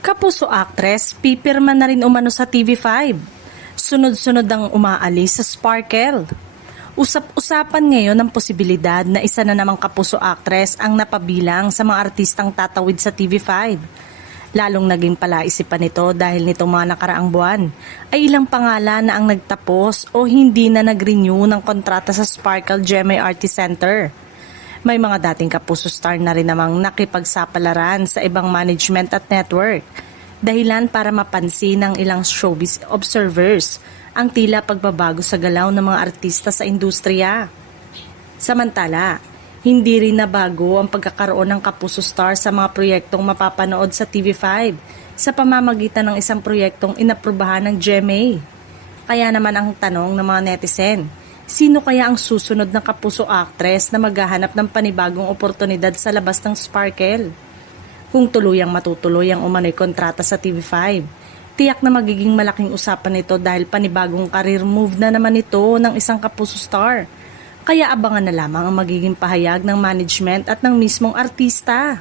Kapuso actress, pipirma na rin umano sa TV5. Sunod-sunod ang umaalis sa Sparkle. Usap-usapan ngayon ang posibilidad na isa na namang kapuso actress ang napabilang sa mga artistang tatawid sa TV5. Lalong naging palaisipan nito dahil nitong mga nakaraang buwan ay ilang pangalan na ang nagtapos o hindi na nag-renew ng kontrata sa Sparkle GMA Artist Center. May mga dating kapuso star na rin namang nakipagsapalaran sa ibang management at network. Dahilan para mapansin ng ilang showbiz observers ang tila pagbabago sa galaw ng mga artista sa industriya. Samantala, hindi rin nabago ang pagkakaroon ng kapuso star sa mga proyektong mapapanood sa TV5 sa pamamagitan ng isang proyektong inaprubahan ng GMA. Kaya naman ang tanong ng mga netizen, sino kaya ang susunod na kapuso actress na maghahanap ng panibagong oportunidad sa labas ng Sparkle? Kung tuluyang matutuloy ang umano'y kontrata sa TV5, tiyak na magiging malaking usapan ito dahil panibagong career move na naman ito ng isang kapuso star. Kaya abangan na lamang ang magiging pahayag ng management at ng mismong artista.